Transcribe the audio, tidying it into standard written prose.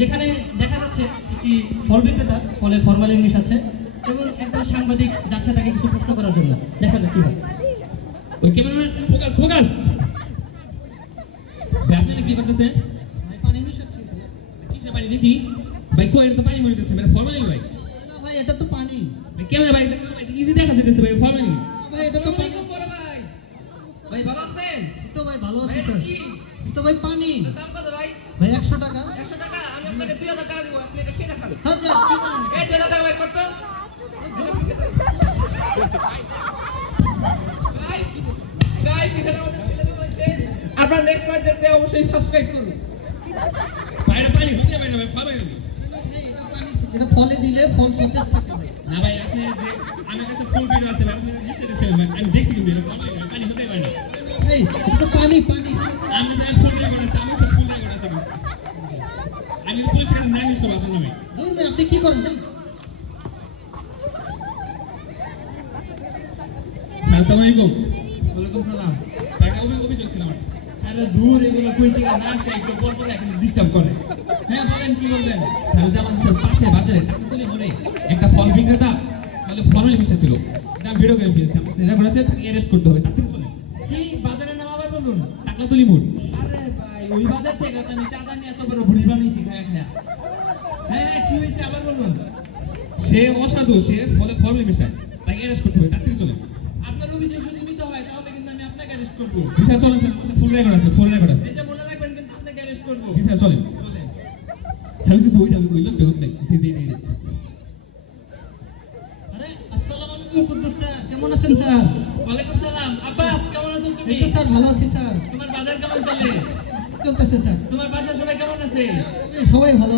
যেখানে দেখা যাচ্ছে একটি ফল বিক্রেতা ফলে ফরমালিন মিশাচ্ছে এবং একজন সাংবাদিক যাচ্ছে তাকে কিছু প্রশ্ন করার জন্য। দেখা যাক কি হয়। ওই ক্যামেরাম্যান ফোকাস ফোকাস। ভাই আপনি কি করতেছেন? ভাই পানি মিশাচ্ছি। কিসের পানি দেখি? ভাই কই এটা তো পানি মরে গেছে, মানে ফরমালিন ভাই। না ভাই এটা তো পানি। ভাই কেমনে ভাই এটা ইজি দেখা যাচ্ছে ভাই ফরমালিন। ভাই এটা তো পানি। ভাই ভাই ভালো আছেন? তো ভাই ভালো আছি ভাই স্যার। কি? তো ভাই পানি। দাম কত ভাই? ভাই 100 টাকা। 100 টাকা। আমি আপনাকে 2000 টাকা দেব, আপনি এটা খেয়ে দেখান। হ্যাঁ যা কি বলেন? এই 2000 টাকা ভাই কত? গাইস এখানে আমাদের ছেলে রয়েছে। আপনারা নেক্সট পার্ট দেখতে অবশ্যই সাবস্ক্রাইব করুন। বাইরে পানি হতে পারে না ভাই, ফরমালিন। এটা পানি, এটা ফলে দিলে ফল সতেজ থাকে ভাই। না ভাই আপনি যে আমার কাছে ফুল ভিডিও আছে ভাই, আপনি মিশে দিয়েছেন ভাই, আমি দেখছি কিন্তু এটা ফরমালিন পানি হতে পারে না। ভাই এটা তো পানি পানি। আমি স্যার ফুল রেকর্ড আছে, আমি স্যার ফুল রেকর্ড আছে। আমি পুলিশ কাছে নাম লিস্ট করব আপনার নামে। দূর ভাই আপনি কি করেন জানেন? আসসালামু আলাইকুম। ওয়ালাইকুম সালাম। স্যার অভিযোগ ছিল আমার। আরে দূর এগুলো কই থেকে না আসে একটু পর পর এখন ডিস্টার্ব করে। হ্যাঁ বলেন কি বলবেন? স্যার যে আমাদের স্যার পাশে বাজারে টাকাতলি মোড়ে একটা ফল বিক্রেতা তাহলে ফরমালিন মিশা ছিল। এটা আমি ভিডিও করে ফেলেছি। আমাদের রেকর্ড আছে, তাকে অ্যারেস্ট করতে হবে, তাড়াতাড়ি চলেন। কি বাজারের নাম আবার বলুন? টাকাতলি মোড়। আরে ভাই ওই বাজার থেকে তো আমি চাঁদা নিয়ে এত বড় ভুড়ি বানাইছি খায়া খায়া। হ্যাঁ কি হয়েছে আবার বলুন? সে অসাধু, সে ফলে ফরমালিন মিশায়, তাকে অ্যারেস্ট করতে হবে, তাড়াতাড়ি চলেন। আপনার অভিযোগ যদি মিথ্যা হয় তাহলে কিন্তু আমি আপনাকে অ্যারেস্ট করবো। জি স্যার চলেন স্যার, ফুল রেকর্ড আছে, ফুল রেকর্ড আছে। এটা মনে রাখবেন কিন্তু আপনাকে অ্যারেস্ট করবো। জি স্যার চলেন। চলেন। সার্ভিস ওইটা ওইটা বেহত নাই। জি জি জি। আরে আসসালামু আলাইকুম কুদ্দুস স্যার, কেমন আছেন স্যার? ওয়ালাইকুম সালাম। আব্বাস কেমন আছো তুমি? এই তো স্যার ভালো আছি স্যার। তোমার বাজার কেমন চলে? চলতেছে স্যার। তোমার বাসার সবাই কেমন আছে? সবাই ভালো আছে।